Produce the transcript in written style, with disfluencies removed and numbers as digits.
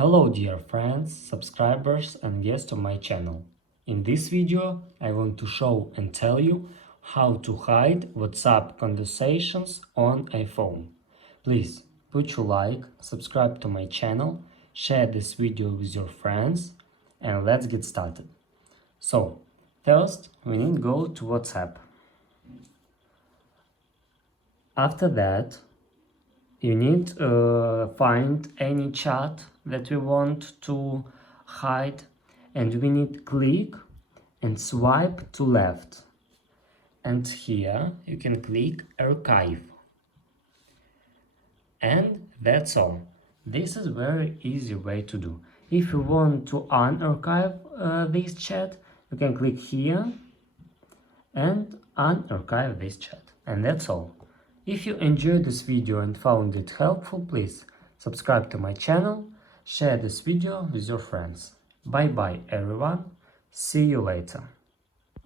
Hello dear friends, subscribers and guests on my channel. In this video I want to show and tell you how to hide WhatsApp conversations on iPhone. Please put your like, subscribe to my channel, share this video with your friends and let's get started. So, first we need to go to WhatsApp. After that, you need to find any chat that we want to hide and we need to click and swipe to left. And here you can click archive. And that's all. This is very easy way to do. If you want to unarchive this chat, you can click here and unarchive this chat. And that's all. If you enjoyed this video and found it helpful, please subscribe to my channel, share this video with your friends. Bye bye everyone, see you later.